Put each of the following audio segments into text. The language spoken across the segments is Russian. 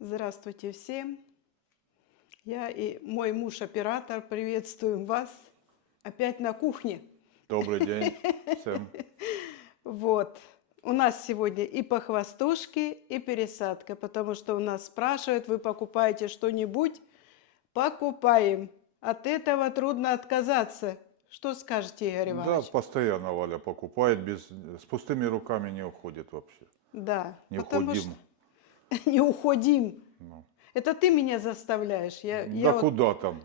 Здравствуйте всем. Я и мой муж-оператор приветствуем вас опять на кухне. Добрый день всем. Вот. У нас сегодня и похвастушки, и пересадка, потому что у нас спрашивают, вы покупаете что-нибудь? Покупаем. От этого трудно отказаться. Что скажете, Игорь Да, Иванович? постоянно Валя покупает, с пустыми руками не уходит вообще. Да, Не потому уходим. что не уходим. Ну. Это ты меня заставляешь. Да куда там?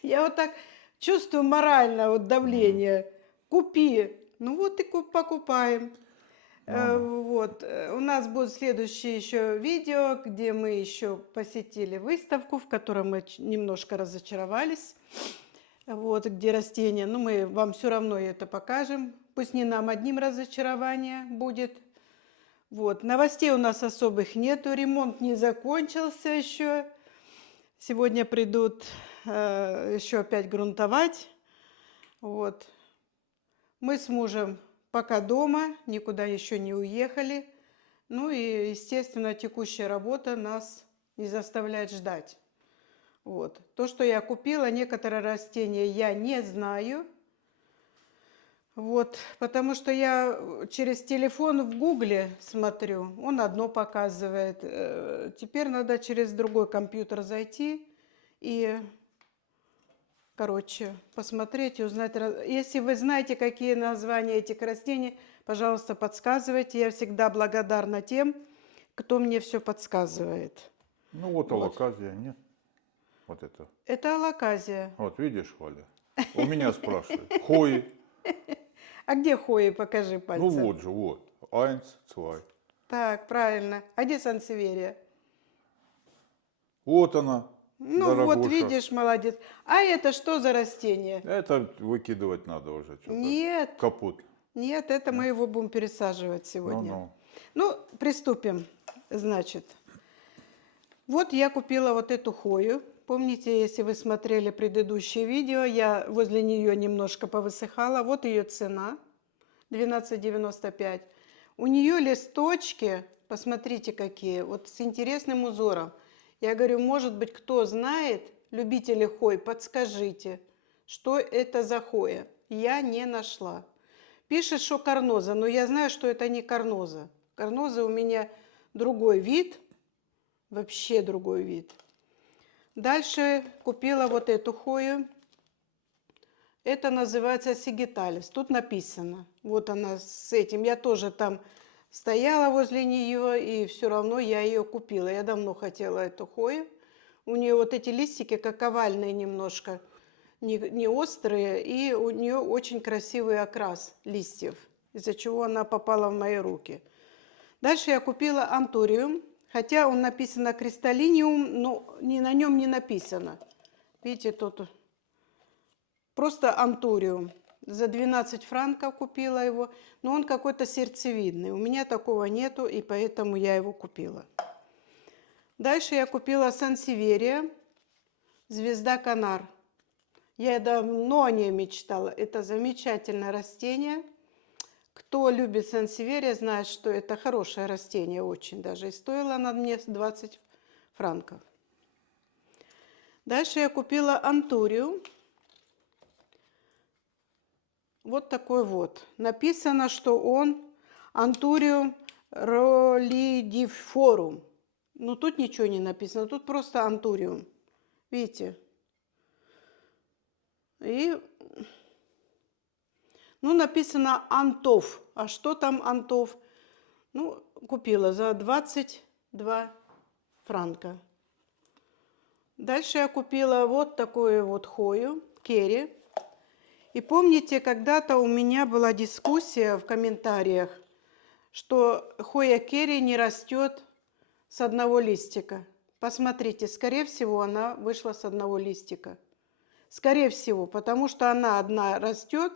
Я вот так чувствую моральное вот давление. Купи. Ну вот и покупаем. Ну. У нас будет следующее еще видео, где мы еще посетили выставку, в которой мы немножко разочаровались. Вот, где растения. Но мы вам все равно это покажем. Пусть не нам одним разочарование будет. Вот. Новостей у нас особых нету. Ремонт не закончился еще. Сегодня придут еще опять грунтовать. Вот. Мы с мужем пока дома, никуда еще не уехали. Ну и, естественно, текущая работа нас не заставляет ждать. Вот. То, что я купила, некоторые растения я не знаю. Вот, потому что я через телефон в Гугле смотрю, он одно показывает. Теперь надо через другой компьютер зайти и, короче, посмотреть и узнать. Если вы знаете, какие названия этих растений, пожалуйста, подсказывайте. Я всегда благодарна тем, кто мне все подсказывает. Ну вот Вот. алаказия, нет? Вот это. Это алаказия. Вот видишь, Валя? У меня спрашивают. Хои. А где хои? Покажи Ну пальцем. вот же, вот. Eins, zwei. Так, правильно. А где сансеверия? Вот она, Ну вот, дорогуша. видишь, молодец. А это что за растение? Это выкидывать надо уже что-то. Нет, Капут. нет, это мы его будем пересаживать сегодня. Ну-ну. Ну, приступим. Значит, вот я купила вот эту хою. Помните, если вы смотрели предыдущее видео, я возле нее немножко повысыхала. Вот ее цена, 12,95. У нее листочки, посмотрите какие, вот с интересным узором. Я говорю, может быть, кто знает, любители хой, подскажите, что это за хоя. Я не нашла. Пишет, что карноза, но я знаю, что это не карноза. Карноза у меня другой вид, вообще другой вид. Дальше купила вот эту хою. Это называется сигиталис. Тут написано. Вот она с этим. Я тоже там стояла возле нее, и все равно я ее купила. Я давно хотела эту хою. У нее вот эти листики как овальные немножко, не острые, и у нее очень красивый окрас листьев, из-за чего она попала в мои руки. Дальше я купила антуриум, хотя он написано кристаллиниум, но на нем не написано. Видите, тут просто антуриум. За 12 франков купила его, но он какой-то сердцевидный. У меня такого нету, и поэтому я его купила. Дальше я купила сансеверия, звезда Канар. Я давно о ней мечтала. Это замечательное растение. Кто любит сансеверия, знает, что это хорошее растение очень даже. И стоила она мне 20 франков. Дальше я купила антуриум. Вот такой вот. Написано, что он антуриум ролидифорум. Но тут ничего не написано, тут просто антуриум. Видите? И, ну, написано антов. А что там антов? Ну, купила за 22 франка. Дальше я купила вот такую вот хою, керри. И помните, когда-то у меня была дискуссия в комментариях, что хоя керри не растет с одного листика. Посмотрите, скорее всего, она вышла с одного листика. Скорее всего, потому что она одна растет.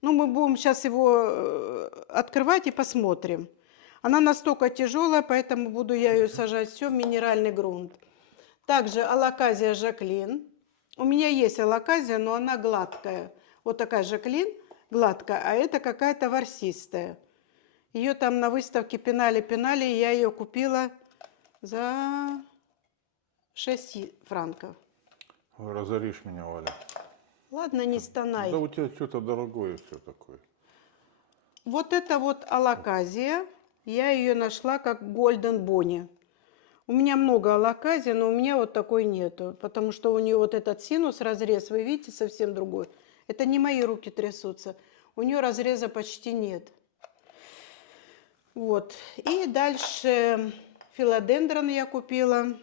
Ну, мы будем сейчас его открывать и посмотрим. Она настолько тяжелая, поэтому буду я ее сажать все в минеральный грунт. Также алаказия Жаклин. У меня есть алаказия, но она гладкая. Вот такая Жаклин гладкая, а это какая-то ворсистая. Ее там на выставке пинали, и я ее купила за 6 франков. Ой, разоришь меня, Валя. Ладно, не стонай. Да у тебя что-то дорогое все такое. Вот это вот алаказия. Я ее нашла как Golden Bonnie. У меня много алаказии, но у меня вот такой нету. Потому что у нее вот этот синус, разрез, вы видите, совсем другой. Это не мои руки трясутся. У нее разреза почти нет. Вот. И дальше филодендрон я купила.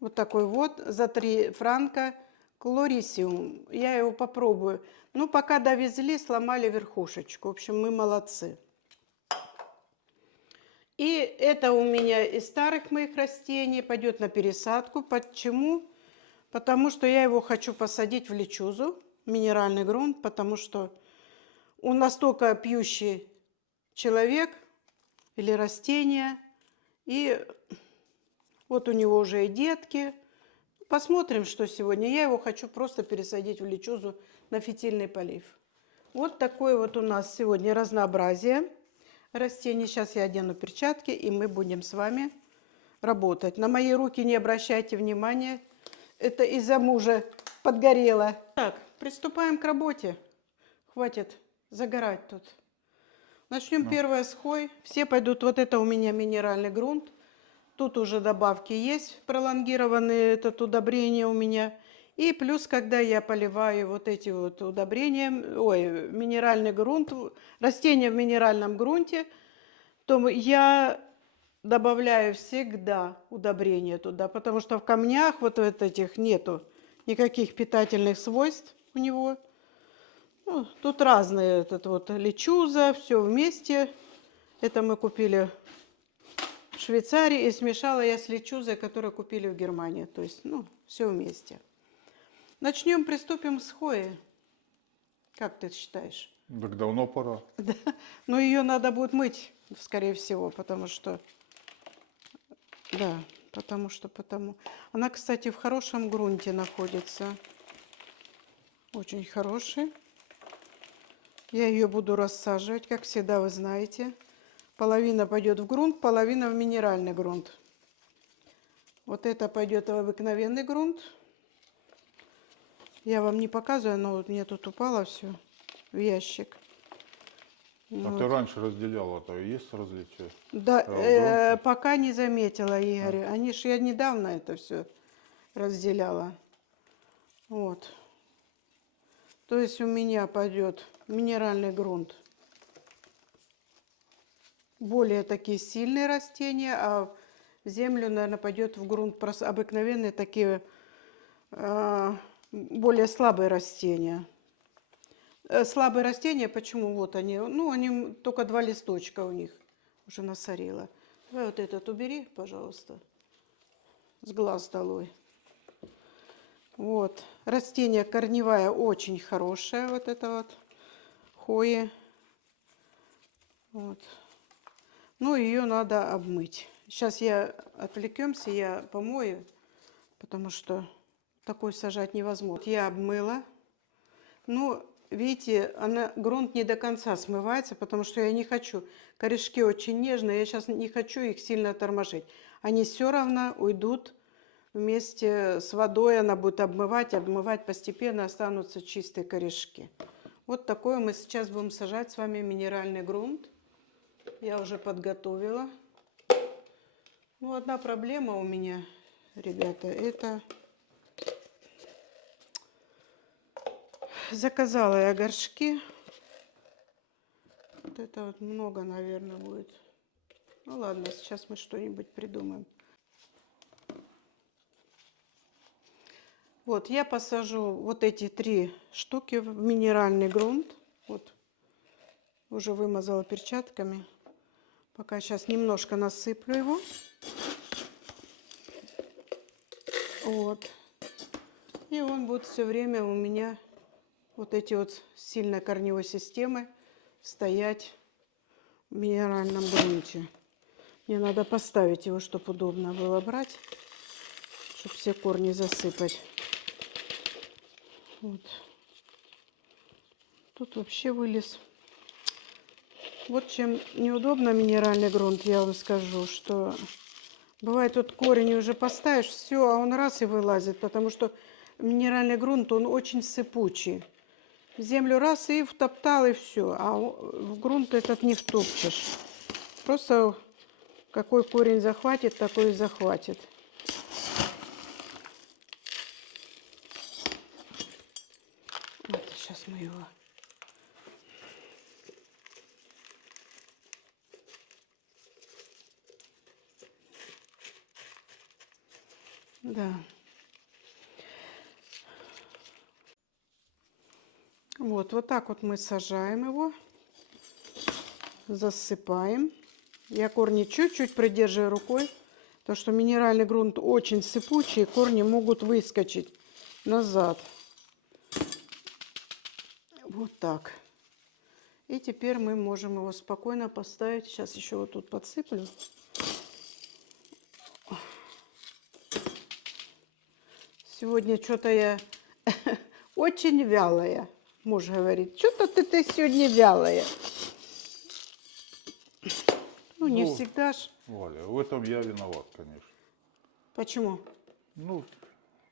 Вот такой вот за 3 франка. Клорисиум. Я его попробую. Ну, пока довезли, сломали верхушечку. В общем, мы молодцы. И это у меня из старых моих растений пойдет на пересадку. Почему? Потому что я его хочу посадить в лечузу, минеральный грунт, потому что он настолько пьющий человек или растение. И вот у него уже и детки. Посмотрим, что сегодня. Я его хочу просто пересадить в лечузу на фитильный полив. Вот такое вот у нас сегодня разнообразие растений. Сейчас я одену перчатки, и мы будем с вами работать. На мои руки не обращайте внимания. Это из-за мужа подгорело. Так, приступаем к работе. Хватит загорать тут. Начнем первое с хой. Все пойдут. Вот это у меня минеральный грунт. Тут уже добавки есть, пролонгированные, это удобрение у меня. И плюс, когда я поливаю вот эти вот удобрения, минеральный грунт, растения в минеральном грунте, то я добавляю всегда удобрения туда, потому что в камнях вот этих нету никаких питательных свойств у него. Ну, тут разные, этот вот лечуза, все вместе. Это мы купили в Швейцарии, и смешала я с лечузой, которую купили в Германии. То есть, ну, все вместе. Начнем, приступим с хвои. Как ты считаешь? Так давно пора. Да. Но ее надо будет мыть, скорее всего, потому что... Да, потому. Она, кстати, в хорошем грунте находится. Очень хороший. Я ее буду рассаживать, как всегда, вы знаете. Половина пойдет в грунт, половина в минеральный грунт. Вот это пойдет в обыкновенный грунт. Я вам не показываю, но вот мне тут упало все в ящик. А Вот. ты раньше разделяла, то есть различия? Да, пока не заметила, Игорь. Я недавно это все разделяла. Вот. То есть у меня пойдет минеральный грунт. Более такие сильные растения, а в землю, наверное, пойдет в грунт обыкновенные такие более слабые растения. Слабые растения, почему? Вот они, ну, они только 2 листочка у них уже насорила. Давай вот этот убери, пожалуйста, с глаз долой. Вот, растение корневая очень хорошее, вот это вот, хвоя. Вот. Ну, ее надо обмыть. Сейчас отвлекемся, я помою, потому что такой сажать невозможно. Я обмыла. Ну, видите, грунт не до конца смывается, потому что я не хочу. Корешки очень нежные, я сейчас не хочу их сильно торможить. Они все равно уйдут вместе с водой, она будет обмывать, постепенно останутся чистые корешки. Вот такое мы сейчас будем сажать с вами минеральный грунт. Я уже подготовила. Ну, одна проблема у меня, ребята, это... Заказала я горшки. Вот это вот много, наверное, будет. Ну, ладно, сейчас мы что-нибудь придумаем. Вот, я посажу вот эти 3 штуки в минеральный грунт. Вот, уже вымазала перчатками. Пока сейчас немножко насыплю его. Вот. И он будет все время у меня, вот эти вот сильной корневой системы, стоять в минеральном грунте. Мне надо поставить его, чтобы удобно было брать, чтобы все корни засыпать. Вот. Тут вообще вылез. Вот чем неудобно минеральный грунт, я вам скажу, что Бывает, вот корень уже поставишь, все, а он раз и вылазит, потому что минеральный грунт, он очень сыпучий. В землю раз и втоптал, и все, а в грунт этот не втопчешь. Просто какой корень захватит, такой и захватит. Вот, сейчас мы его... Да. Вот так вот мы сажаем его, засыпаем. Я корни чуть-чуть придерживаю рукой, потому что минеральный грунт очень сыпучий, и корни могут выскочить назад. Вот так. И теперь мы можем его спокойно поставить. Сейчас еще вот тут подсыплю. Сегодня что-то я очень вялая. Муж говорит, что-то ты сегодня вялая. Ну, не Ну, всегда ж. Валя, в этом я виноват, конечно. Почему? Ну,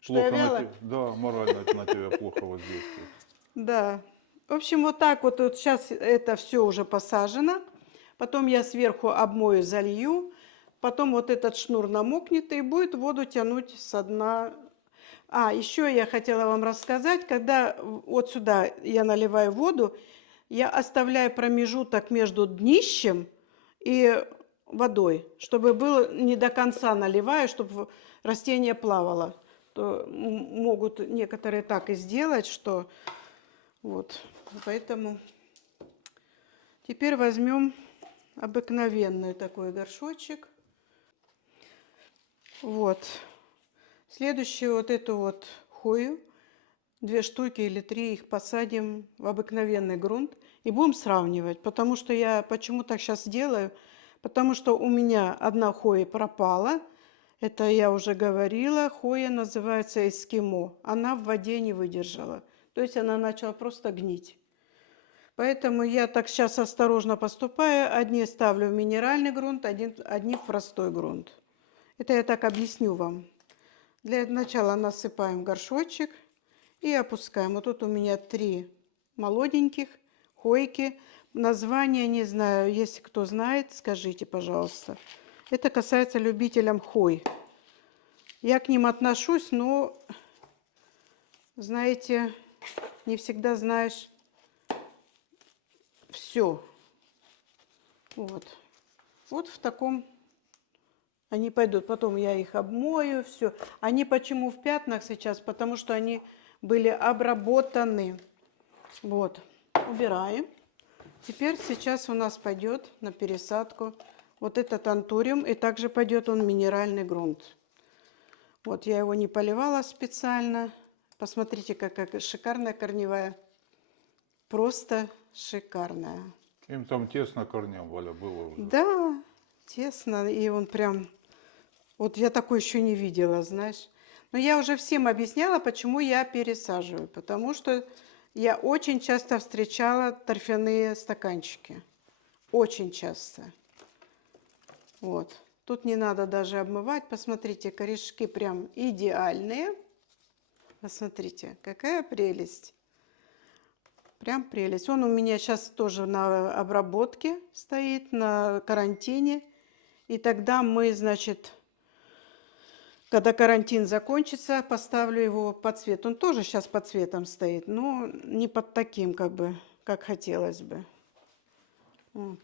Что я плохо вяла? Да, морально на тебя плохо воздействует. Да. В общем, вот так вот сейчас это все уже посажено. Потом я сверху обмою, залью. Потом вот этот шнур намокнет и будет воду тянуть со дна. А, еще я хотела вам рассказать, когда вот сюда я наливаю воду, я оставляю промежуток между днищем и водой, чтобы было не до конца наливаю, чтобы растение плавало. То могут некоторые так и сделать, что вот. Поэтому теперь возьмем обыкновенный такой горшочек. Вот. Следующую вот эту вот хою, 2 штуки или 3 их посадим в обыкновенный грунт и будем сравнивать. Потому что я почему так сейчас делаю? Потому что у меня одна хоя пропала. Это я уже говорила. Хоя называется эскимо. Она в воде не выдержала. То есть она начала просто гнить. Поэтому я так сейчас осторожно поступаю. Одни ставлю в минеральный грунт, одни в простой грунт. Это я так объясню вам. Для начала насыпаем горшочек и опускаем. Вот тут у меня 3 молоденьких хойки. Название не знаю. Если кто знает, скажите, пожалуйста. Это касается любителям хой. Я к ним отношусь, но, знаете, не всегда знаешь все. Вот. Вот в таком они пойдут. Потом я их обмою, все. Они почему в пятнах сейчас? Потому что они были обработаны. Вот. Убираем. Теперь сейчас у нас пойдет на пересадку вот этот антуриум. И также пойдет он минеральный грунт. Вот я его не поливала специально. Посмотрите, какая шикарная корневая. Просто шикарная. Им там тесно корням, Валя, было уже. Да, тесно. И он прям... Вот я такой еще не видела, знаешь. Но я уже всем объясняла, почему я пересаживаю. Потому что я очень часто встречала торфяные стаканчики. Очень часто. Вот. Тут не надо даже обмывать. Посмотрите, корешки прям идеальные. Посмотрите, какая прелесть. Прям прелесть. Он у меня сейчас тоже на обработке стоит, на карантине. И тогда мы, значит, когда карантин закончится, поставлю его под цвет. Он тоже сейчас под цветом стоит, но не под таким, как бы, как хотелось бы. Вот.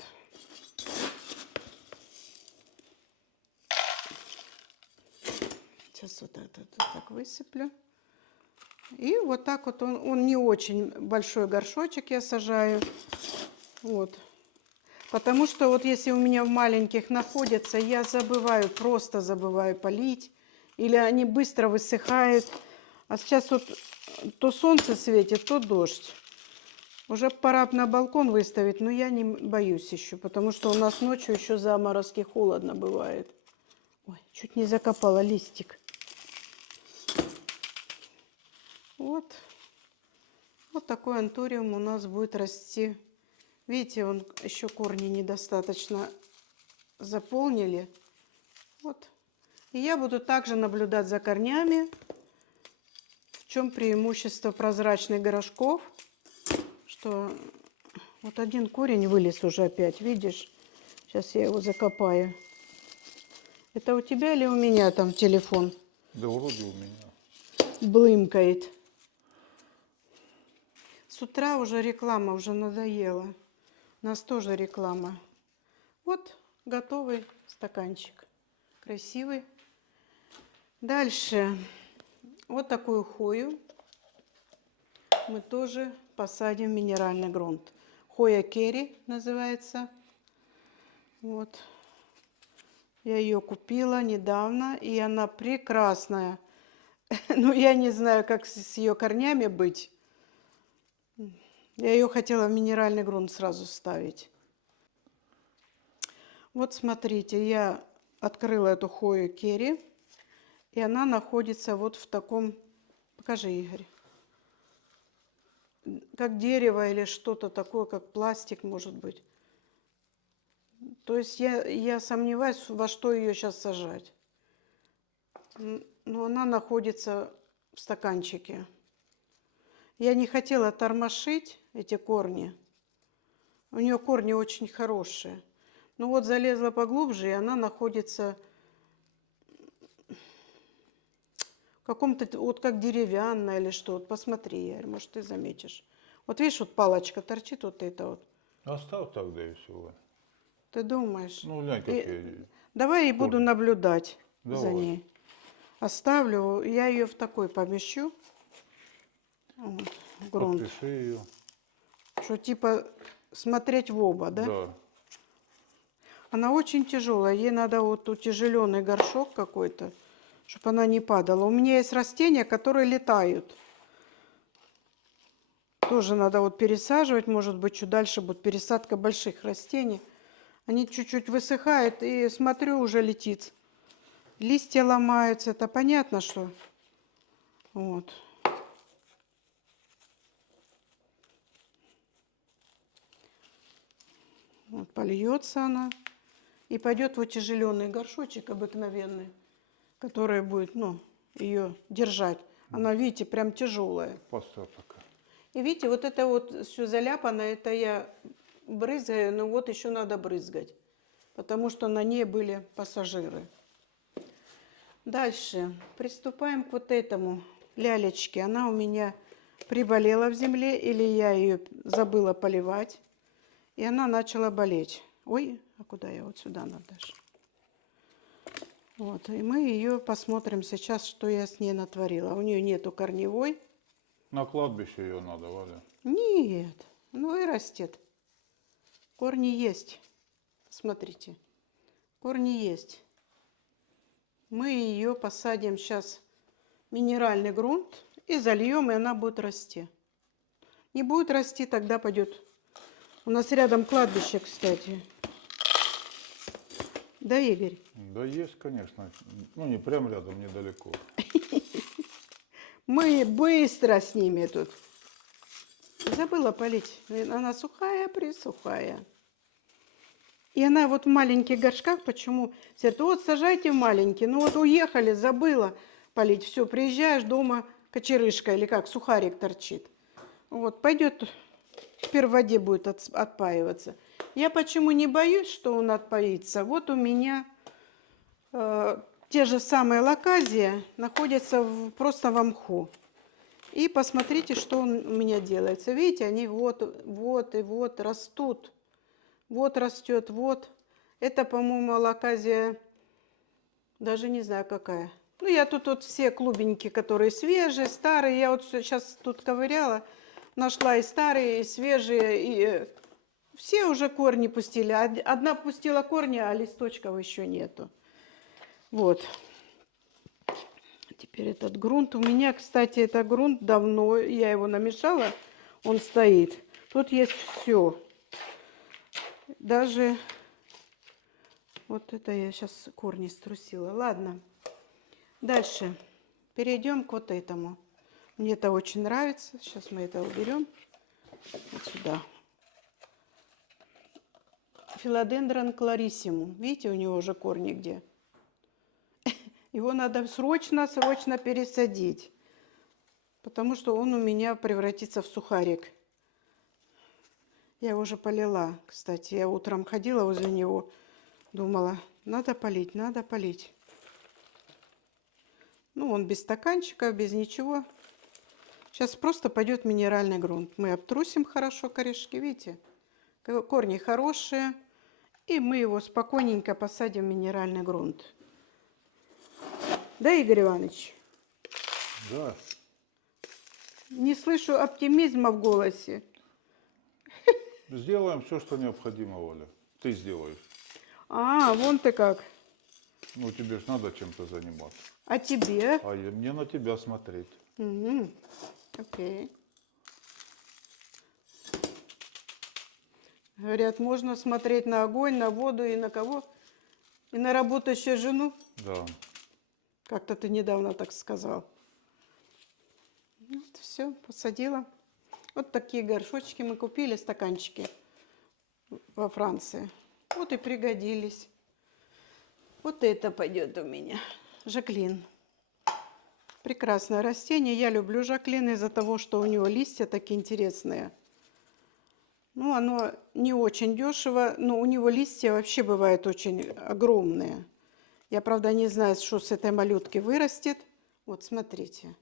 Сейчас вот это вот так высыплю. И вот так вот он не очень большой горшочек я сажаю. Вот. Потому что вот если у меня в маленьких находятся, я забываю, просто забываю полить. Или они быстро высыхают. А сейчас вот то солнце светит, то дождь. Уже пора на балкон выставить, но я не боюсь еще, потому что у нас ночью еще заморозки, холодно бывает. Ой, чуть не закопала листик. Вот. Вот такой антуриум у нас будет расти. Видите, он еще корни недостаточно заполнили. Вот. И я буду также наблюдать за корнями. В чем преимущество прозрачных горшков? Что вот один корень вылез уже опять, видишь? Сейчас я его закопаю. Это у тебя или у меня там телефон Да вроде у меня. блымкает? С утра уже реклама, уже надоела. У нас тоже реклама. Вот готовый стаканчик. Красивый. Дальше. Вот такую хою мы тоже посадим в минеральный грунт. Хоя керри называется. Вот. Я ее купила недавно, и она прекрасная. Но я не знаю, как с ее корнями быть. Я ее хотела в минеральный грунт сразу ставить. Вот смотрите, я открыла эту хою керри, и она находится вот в таком... Покажи, Игорь. Как дерево или что-то такое, как пластик, может быть. То есть я сомневаюсь, во что ее сейчас сажать. Но она находится в стаканчике. Я не хотела тормошить эти корни. У нее корни очень хорошие. Ну вот залезла поглубже, и она находится в каком-то, вот как деревянная или что. Вот посмотри, Игорь, может, ты заметишь. Вот видишь, вот палочка торчит, вот это вот. Оставь тогда и все. Ты думаешь? Ну, глянь, какие. Давай и буду корни. наблюдать за Давай. ней. Оставлю, я ее в такой помещу. Вот, в грунт. Подпиши ее. Что типа смотреть в оба, да? Да. Она очень тяжелая. Ей надо вот утяжеленный горшок какой-то, чтобы она не падала. У меня есть растения, которые летают. Тоже надо вот пересаживать. Может быть, чуть дальше будет пересадка больших растений. Они чуть-чуть высыхают, и смотрю, уже летит. Листья ломаются. Это понятно, что... Вот. Вот польется она. И пойдет в утяжеленный горшочек обыкновенный, который будет, ну, ее держать. Она, видите, прям тяжелая. Поставь пока. И видите, вот это вот все заляпано, это я брызгаю, но вот еще надо брызгать, потому что на ней были пассажиры. Дальше приступаем к вот этому лялечке. Она у меня приболела в земле, или я ее забыла поливать, и она начала болеть. Ой, а куда я? Вот сюда надо даже. Вот, и мы ее посмотрим сейчас, что я с ней натворила. У нее нету корневой. На кладбище ее надо, Валя. Нет, ну и растет. Корни есть. Смотрите, корни есть. Мы ее посадим сейчас в минеральный грунт и зальем, и она будет расти. Не будет расти, тогда пойдет. У нас рядом кладбище, кстати. Да, Игорь? Да есть, конечно. Ну, не прям рядом, недалеко. Мы быстро с ними тут. Забыла полить. Она сухая-присухая. И она вот в маленьких горшках, почему? Все говорят, вот сажайте в маленькие. Ну вот уехали, забыла полить. Все, приезжаешь дома, кочерышка или как, сухарик торчит. Вот, пойдет, теперь в воде будет отпаиваться. Я почему не боюсь, что он отпоится? Вот у меня те же самые лаказия находятся просто в мху. И посмотрите, что у меня делается. Видите, они вот и вот растут. Вот растет, вот. Это, по-моему, лаказия, даже не знаю какая. Ну, я тут вот все клубеньки, которые свежие, старые. Я вот сейчас тут ковыряла, нашла и старые, и свежие, и все уже корни пустили. Одна пустила корни, а листочков еще нету. Вот. Теперь этот грунт. У меня, кстати, это грунт давно. Я его намешала. Он стоит. Тут есть все. Даже вот это я сейчас корни струсила. Ладно. Дальше. Перейдем к вот этому. Мне это очень нравится. Сейчас мы это уберем. Вот сюда. Филодендрон клариссимум. Видите, у него уже корни где? Его надо срочно пересадить, потому что он у меня превратится в сухарик. Я его уже полила, кстати. Я утром ходила возле него, думала, надо полить, надо полить. Ну, он без стаканчика, без ничего. Сейчас просто пойдет минеральный грунт. Мы обтрусим хорошо корешки, видите? Корни хорошие. И мы его спокойненько посадим в минеральный грунт. Да, Игорь Иванович? Да. Не слышу оптимизма в голосе. Сделаем все, что необходимо, Оля. Ты сделаешь. А, вон ты как. Ну, тебе же надо чем-то заниматься. А тебе? А мне на тебя смотреть. Угу. Окей. Говорят, можно смотреть на огонь, на воду и на кого? И на работающую жену? Да. Как-то ты недавно так сказал. Вот, все, посадила. Вот такие горшочки мы купили, стаканчики во Франции. Вот и пригодились. Вот это пойдет у меня. Жаклин. Прекрасное растение. Я люблю жаклин из-за того, что у него листья такие интересные. Ну, оно не очень дешево, но у него листья вообще бывают очень огромные. Я, правда, не знаю, что с этой малютки вырастет. Вот, смотрите.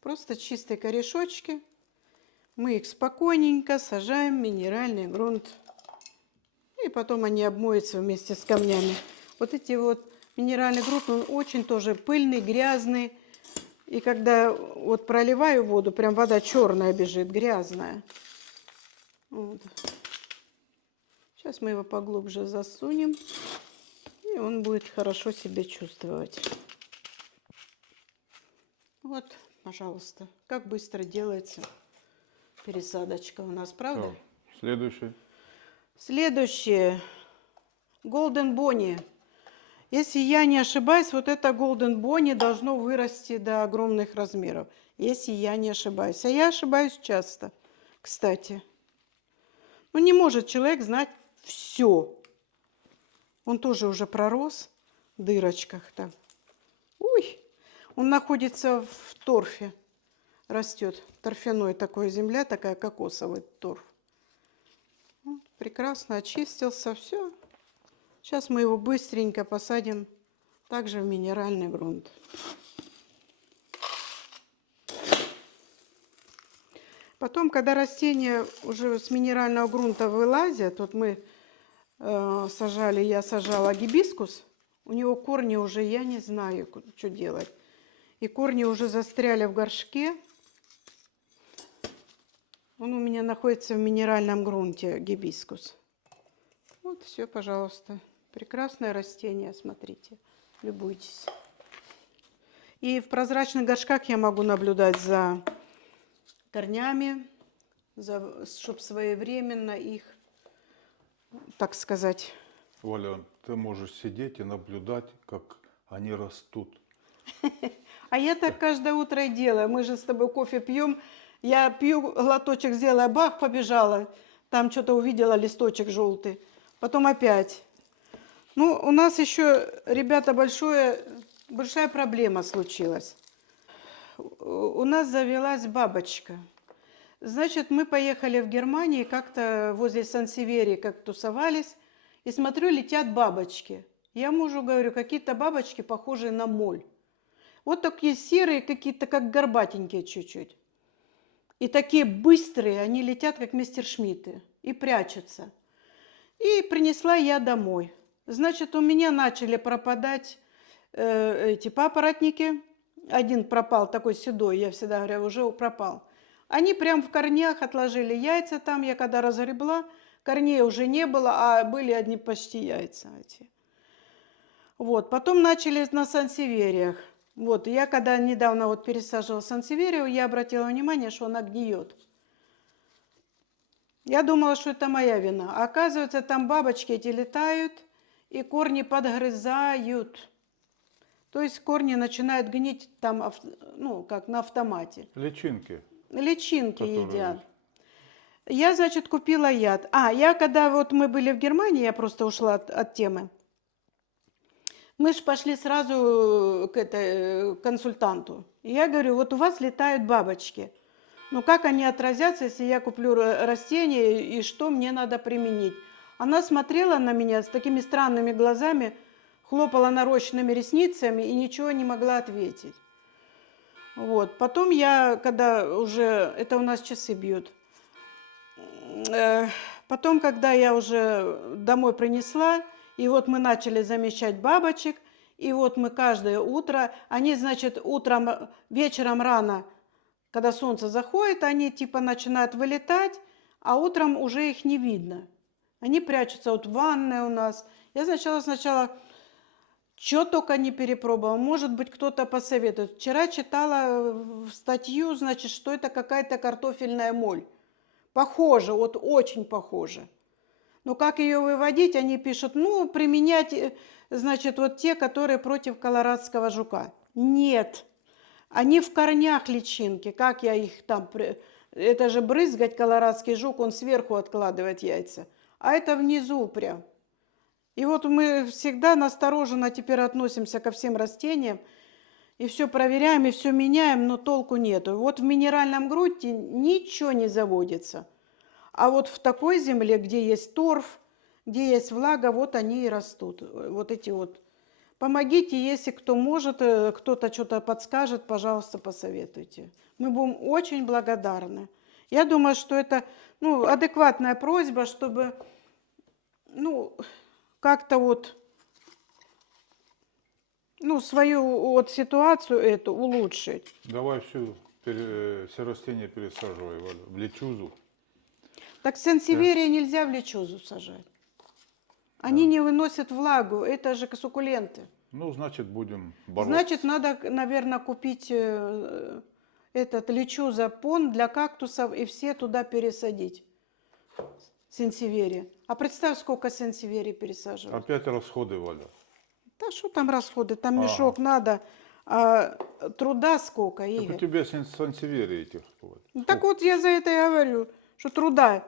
Просто чистые корешочки. Мы их спокойненько сажаем в минеральный грунт. И потом они обмоются вместе с камнями. Вот эти вот минеральный грунт, он очень тоже пыльный, грязный. И когда вот проливаю воду, прям вода черная бежит, грязная. Вот. Сейчас мы его поглубже засунем. И он будет хорошо себя чувствовать. Вот, пожалуйста. Как быстро делается пересадочка у нас, правда? Так, следующий. Следующее. Golden Bonnie. Если я не ошибаюсь, вот это Golden Bonnie должно вырасти до огромных размеров. Если я не ошибаюсь. А я ошибаюсь часто, кстати. Ну, не может человек знать все. Он тоже уже пророс в дырочках-то. Ой, он находится в торфе. Растет торфяной такой земля, такая кокосовый торф. Вот, прекрасно очистился, все. Сейчас мы его быстренько посадим также в минеральный грунт. Потом, когда растения уже с минерального грунта вылазят, вот мы я сажала гибискус, у него корни уже, я не знаю, что делать. И корни уже застряли в горшке. Он у меня находится в минеральном грунте, гибискус. Вот, все, пожалуйста. Прекрасное растение, смотрите, любуйтесь. И в прозрачных горшках я могу наблюдать за корнями, чтобы своевременно их, так сказать. Оля, ты можешь сидеть и наблюдать, как они растут. А я так каждое утро и делаю. Мы же с тобой кофе пьем. Я пью глоточек, сделала, бах, побежала. Там что-то увидела, листочек желтый. Потом опять. Ну, у нас еще, ребята, большая проблема случилась. У нас завелась бабочка. Значит, мы поехали в Германию, как-то возле Сан-Северии как тусовались. И смотрю, летят бабочки. Я мужу говорю, какие-то бабочки похожие на моль. Вот такие серые, какие-то как горбатенькие чуть-чуть. И такие быстрые, они летят, как мистер Шмидты, и прячутся. И принесла я домой. Значит, у меня начали пропадать эти папоротники. Один пропал, такой седой, я всегда говорю, уже пропал. Они прям в корнях отложили яйца там, я когда разгребла, корней уже не было, а были одни почти яйца эти. Вот, потом начали на сансевериях. Вот, я когда недавно вот пересаживала сансеверию, я обратила внимание, что она гниет. Я думала, что это моя вина. А оказывается, там бабочки эти летают и корни подгрызают. То есть корни начинают гнить там, ну, как на автомате. Личинки. Личинки едят. Я, значит, купила яд. Я когда вот мы были в Германии, я просто ушла от темы. Мы же пошли сразу к консультанту. И я говорю, вот у вас летают бабочки. Ну как они отразятся, если я куплю растения, и что мне надо применить? Она смотрела на меня с такими странными глазами, хлопала нарощенными ресницами и ничего не могла ответить. Вот. Потом я, когда уже, это у нас часы бьют, потом, когда я уже домой принесла, и вот мы начали замечать бабочек, и вот мы каждое утро, они, значит, утром, вечером рано, когда солнце заходит, они типа начинают вылетать, а утром уже их не видно. Они прячутся вот в ванной у нас. Я сначала что только не перепробовала. Может быть, кто-то посоветует. Вчера читала статью, значит, что это какая-то картофельная моль. Похоже, вот очень похоже. Но как ее выводить, они пишут, ну, применять, значит, вот те, которые против колорадского жука. Нет, они в корнях личинки. Как я их там... Это же брызгать колорадский жук, он сверху откладывает яйца. А это внизу прям. И вот мы всегда настороженно теперь относимся ко всем растениям. И все проверяем, и все меняем, но толку нету. Вот в минеральном грунте ничего не заводится. А вот в такой земле, где есть торф, где есть влага, вот они и растут. Вот эти вот. Помогите, если кто может, кто-то что-то подскажет, пожалуйста, посоветуйте. Мы будем очень благодарны. Я думаю, что это адекватная просьба, чтобы как-то вот свою вот ситуацию эту улучшить. Давай все растения пересаживай, Валя, в лечузу. Так сенсеверия нельзя в лечузу сажать. Они не выносят влагу, это же суккуленты. Ну, значит, будем бороться. Значит, надо, наверное, купить этот лечуза-пон для кактусов и все туда пересадить. Сенсеверия. А представь, сколько сенсеверий пересаживать. Опять расходы, Валя. Да что там расходы, там мешок надо, а труда сколько, Так у Игорь. тебя сансеверии этих. Ну, так вот я за это и говорю, что труда.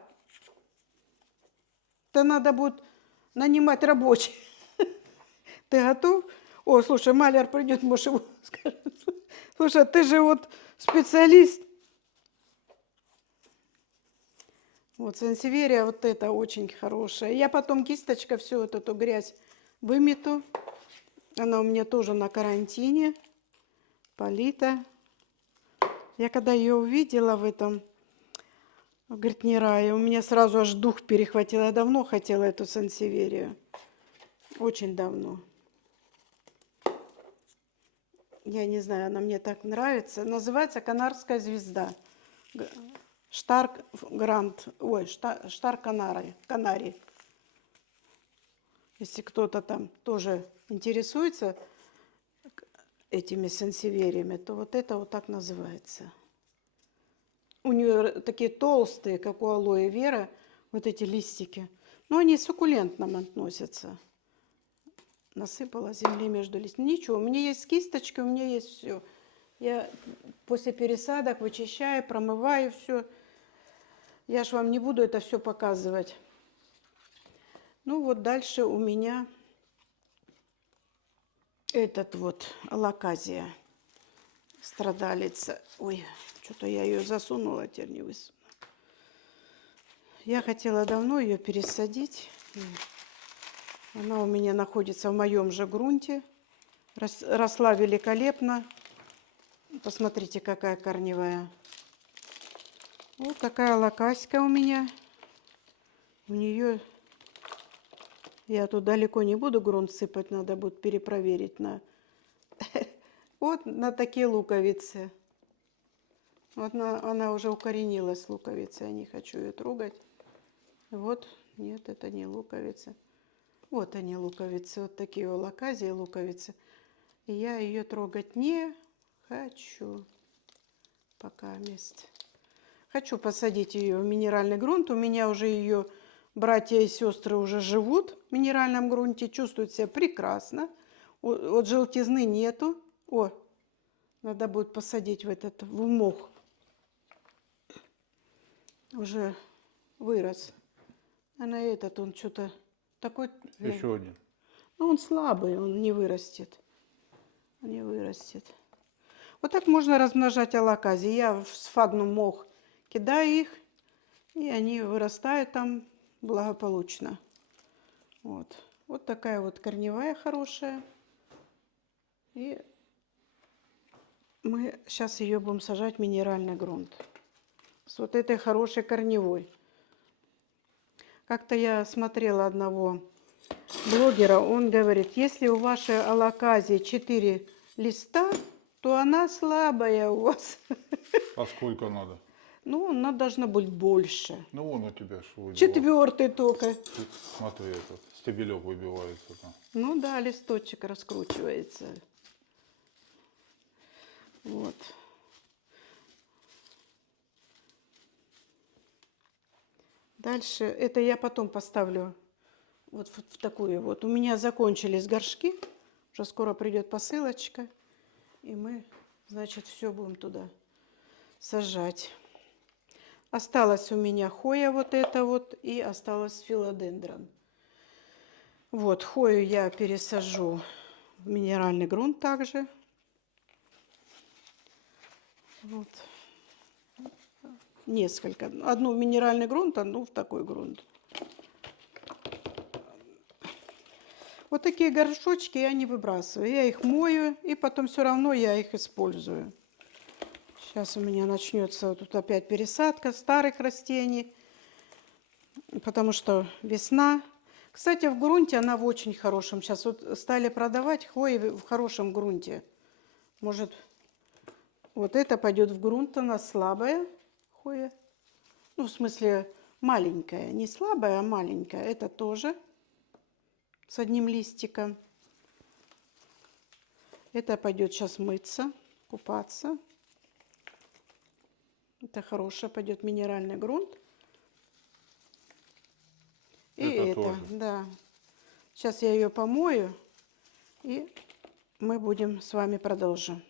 Это надо будет нанимать рабочих. Ты готов? О, слушай, маляр придет, может, его скажет. Слушай, ты же вот специалист. Вот сансеверия вот это очень хорошая. Я потом кисточкой всю вот эту грязь вымету. Она у меня тоже на карантине. Полита. Я когда ее увидела в этом гартнирае, у меня сразу аж дух перехватил. Я давно хотела эту сансеверию. Очень давно. Я не знаю, она мне так нравится. Называется «Канарская звезда». Штар Гранд. Ой, Штар Канарий. Если кто-то там тоже интересуется этими сансевериями, то вот это вот так называется. У нее такие толстые, как у алоэ вера, вот эти листики. Но они суккулентным относятся. Насыпала земли между листьями. Ничего, у меня есть кисточки, у меня есть все. Я после пересадок вычищаю, промываю все. Я ж вам не буду это все показывать. Ну вот дальше у меня этот вот алаказия, страдалица. Ой, что-то я ее засунула, теперь не высуну. Я хотела давно ее пересадить. Она у меня находится в моем же грунте. Росла великолепно. Посмотрите, какая корневая. Вот такая лакаська у меня. У нее... Я тут далеко не буду грунт сыпать, надо будет перепроверить на... Вот на такие луковицы. Вот она уже укоренилась, луковица. Я не хочу ее трогать. Вот, нет, это не луковица. Вот они, луковицы, вот такие алаказии луковицы. И я ее трогать не хочу пока мест. Хочу посадить ее в минеральный грунт. У меня уже ее братья и сестры уже живут в минеральном грунте, чувствуют себя прекрасно. Вот желтизны нету. О, надо будет посадить в мох. Уже вырос. А на этот он что-то такой... Еще один. Но он слабый, он не вырастет. Не вырастет. Вот так можно размножать алакази. Я в сфагнум мох кидаю их, и они вырастают там благополучно. Вот. Вот такая вот корневая хорошая. И мы сейчас ее будем сажать в минеральный грунт. С вот этой хорошей корневой. Как-то я смотрела одного блогера, он говорит, если у вашей алаказии 4 листа, то она слабая у вас. А сколько надо? Ну, она должна быть больше. Ну, вон у тебя что выбивал. 4 только. Тут, смотри, этот стебелек выбивается там. Ну да, листочек раскручивается. Вот. Дальше, это я потом поставлю вот в такую вот. У меня закончились горшки, уже скоро придет посылочка, и мы, значит, все будем туда сажать. Осталось у меня хоя вот это вот, и осталось филодендрон. Вот, хою я пересажу в минеральный грунт также. Вот. Несколько. Одну в минеральный грунт, одну в такой грунт. Вот такие горшочки я не выбрасываю. Я их мою, и потом все равно я их использую. Сейчас у меня начнется тут опять пересадка старых растений, потому что весна. Кстати, в грунте она в очень хорошем. Сейчас вот стали продавать хвои в хорошем грунте. Может, вот это пойдет в грунт, она слабая хвоя. Ну, в смысле, маленькая. Не слабая, а маленькая. Это тоже с одним листиком. Это пойдет сейчас мыться, купаться. Это хорошее, пойдет минеральный грунт. И это тоже. да. Сейчас я ее помою, и мы будем с вами продолжим.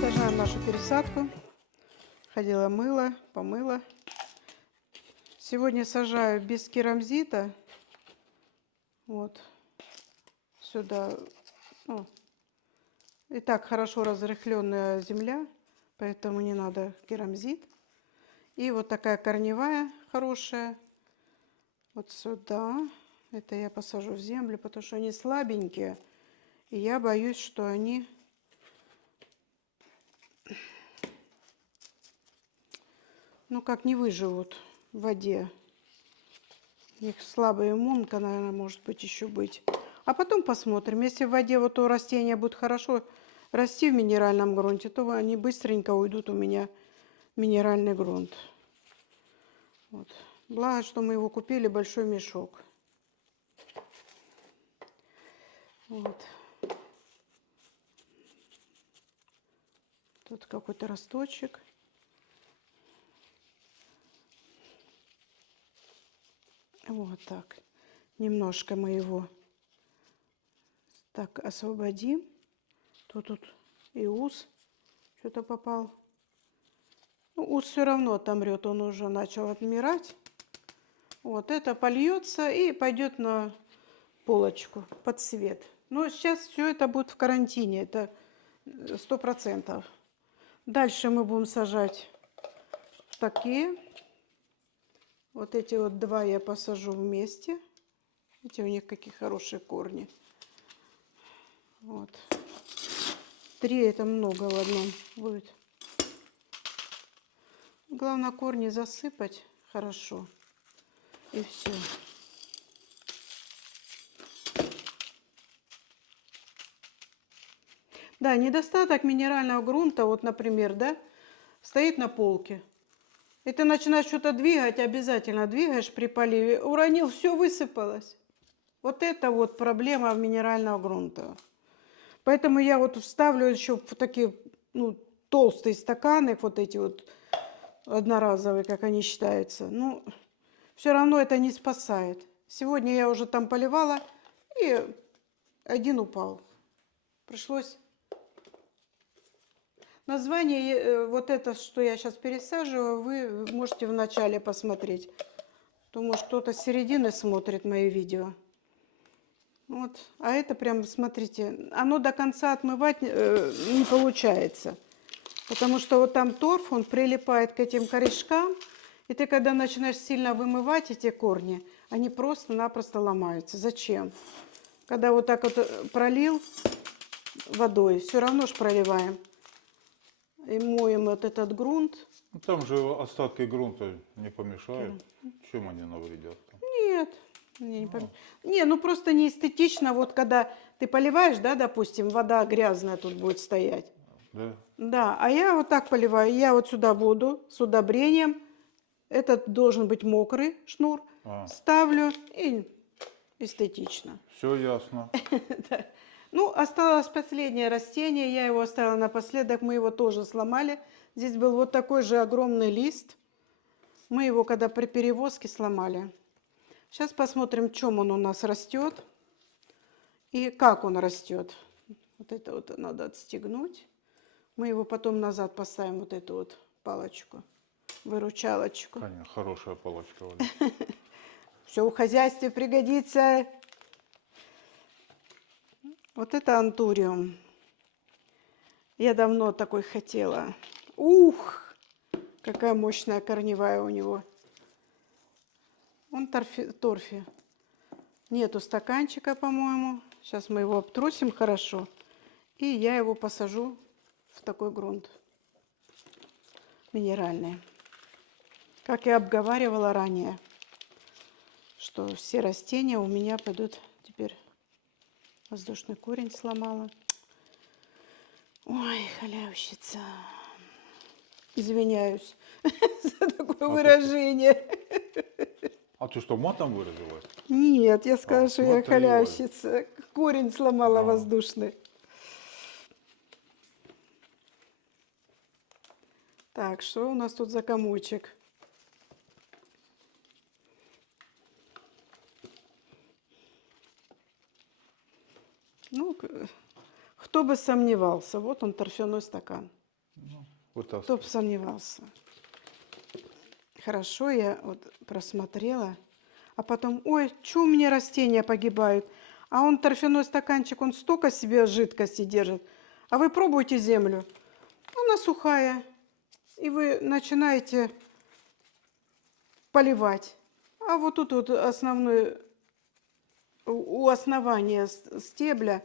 Продолжаем нашу пересадку. Ходила, мыла, помыла. Сегодня сажаю без керамзита. Вот сюда. Ну, и так хорошо разрыхленная земля, поэтому не надо керамзит. И вот такая корневая хорошая. Вот сюда. Это я посажу в землю, потому что они слабенькие. И я боюсь, что они... Ну, как не выживут в воде. У них слабая иммунка, наверное, может быть, еще быть. А потом посмотрим. Если в воде вот то растения будут хорошо расти в минеральном грунте, то они быстренько уйдут у меня в минеральный грунт. Вот. Благо, что мы его купили, большой мешок. Вот. Тут какой-то росточек. Вот так. Немножко мы его так освободим. Тут и ус что-то попал. Ну, ус все равно отомрет, он уже начал отмирать. Вот это польется и пойдет на полочку под цвет. Но сейчас все это будет в карантине, это 100%. Дальше мы будем сажать в такие. Вот эти вот два я посажу вместе. Видите, у них какие хорошие корни. Вот. 3 это много в одном будет. Главное корни засыпать хорошо. И все. Да, недостаток минерального грунта, вот, например, да, стоит на полке. И ты начинаешь что-то двигать, обязательно двигаешь при поливе, уронил, все высыпалось. Вот это вот проблема минерального грунта. Поэтому я вот вставлю еще в такие, ну, толстые стаканы, вот эти вот одноразовые, как они считаются. Ну, все равно это не спасает. Сегодня я уже там поливала, и один упал. Пришлось... Название, вот это, что я сейчас пересаживаю, вы можете вначале посмотреть. То, может, кто-то с середины смотрит мои видео. Вот. А это прям, смотрите, оно до конца отмывать не получается. Потому что вот там торф, он прилипает к этим корешкам. И ты, когда начинаешь сильно вымывать эти корни, они просто-напросто ломаются. Зачем? Когда вот так вот пролил водой, все равно же проливаем. И моем вот этот грунт. Ну, там же остатки грунта не помешают. Чем они навредят? Там? Нет. Не, ну просто не эстетично, вот когда ты поливаешь, да, допустим, вода грязная тут будет стоять. Да? Да, а я вот так поливаю. Я вот сюда воду с удобрением. Этот должен быть мокрый шнур. А, Ставлю и эстетично. все ясно. Да. Ну, осталось последнее растение. Я его оставила напоследок. Мы его тоже сломали. Здесь был вот такой же огромный лист. Мы его, когда при перевозке, сломали. Сейчас посмотрим, в чем он у нас растет и как он растет. Вот это вот надо отстегнуть. Мы его потом назад поставим, вот эту вот палочку, выручалочку. Конечно, хорошая палочка. Все в хозяйстве пригодится. Вот это антуриум. Я давно такой хотела. Ух, какая мощная корневая у него. Он торфи. Нету стаканчика, по-моему. Сейчас мы его обтрусим хорошо. И я его посажу в такой грунт минеральный. Как я обговаривала ранее, что все растения у меня пойдут теперь. Воздушный корень сломала. Ой, халявщица. Извиняюсь за такое выражение. А ты что, матом выразилась? Нет, я сказала, что я смотри, халявщица. Корень сломала воздушный. Так, что у нас тут за комочек? Ну, кто бы сомневался. Вот он, торфяной стакан. Кто бы сомневался. Хорошо, я вот просмотрела. А потом, ой, что у меня растения погибают? А он, торфяной стаканчик, он столько себе жидкости держит. А вы пробуйте землю. Она сухая. И вы начинаете поливать. А вот тут вот основной, у основания стебля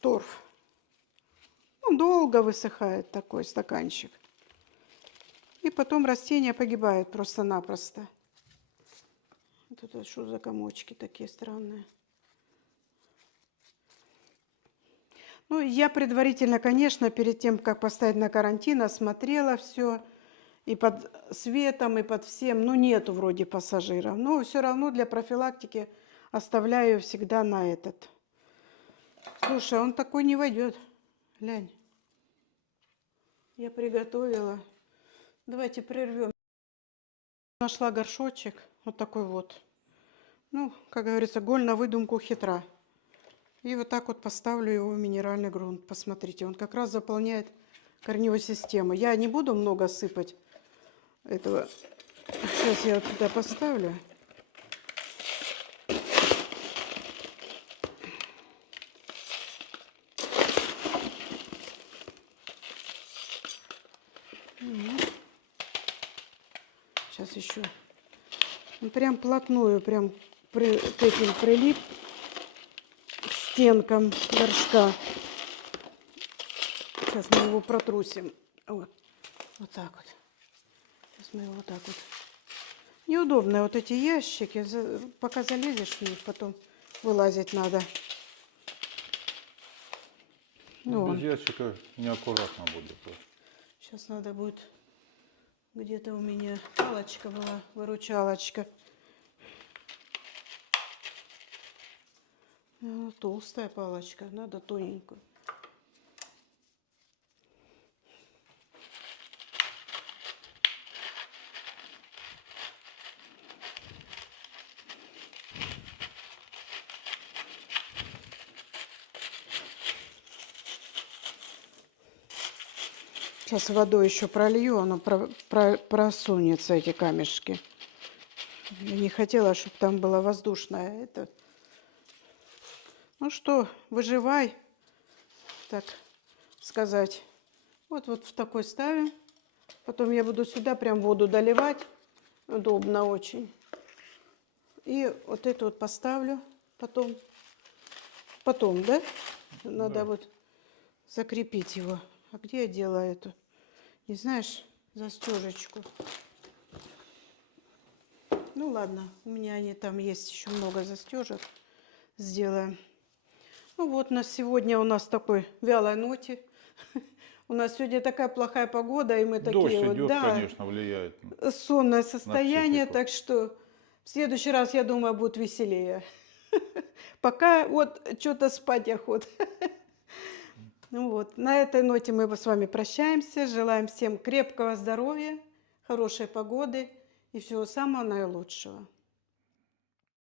торф. Он долго высыхает, такой стаканчик. И потом растение погибает просто-напросто. Вот это что за комочки такие странные. Ну, я предварительно, конечно, перед тем, как поставить на карантин, осмотрела все. И под светом, и под всем. Ну, нету вроде пассажиров. Но все равно для профилактики оставляю всегда на этот. Слушай, он такой не войдет. Глянь. Я приготовила. Давайте прервем. Нашла горшочек. Вот такой вот. Ну, как говорится, голь на выдумку хитра. И вот так вот поставлю его в минеральный грунт. Посмотрите, он как раз заполняет корневую систему. Я не буду много сыпать этого. Сейчас я вот туда поставлю. Сейчас еще. Он прям плотную, прям к этим прилип к стенкам горшка. Сейчас мы его протрусим. Вот, вот так вот. Сейчас мы его вот так вот. Неудобно вот эти ящики. Пока залезешь в них, потом вылазить надо. Ну, Без ящика неаккуратно будет. сейчас надо будет... Где-то у меня палочка была, выручалочка. Толстая палочка, надо тоненькую. Сейчас водой еще пролью, оно просунется, эти камешки. Я не хотела, чтобы там было воздушное. Это. Ну что, выживай, так сказать. Вот в такой ставим. Потом я буду сюда прям воду доливать. Удобно очень. И вот это вот поставлю потом. Потом, да? Надо Да. вот закрепить его. А где я делаю эту? Не знаешь, застежечку. Ну ладно, у меня они там есть еще много застежек. Сделаем. Ну вот, сегодня у нас такой вялой ноте. У нас сегодня такая плохая погода, и мы Дождь такие вот, идет, да, конечно, влияет сонное на состояние, психику. так что в следующий раз, я думаю, будет веселее. Пока вот что-то спать охота. Ну вот, на этой ноте мы с вами прощаемся. Желаем всем крепкого здоровья, хорошей погоды и всего самого наилучшего.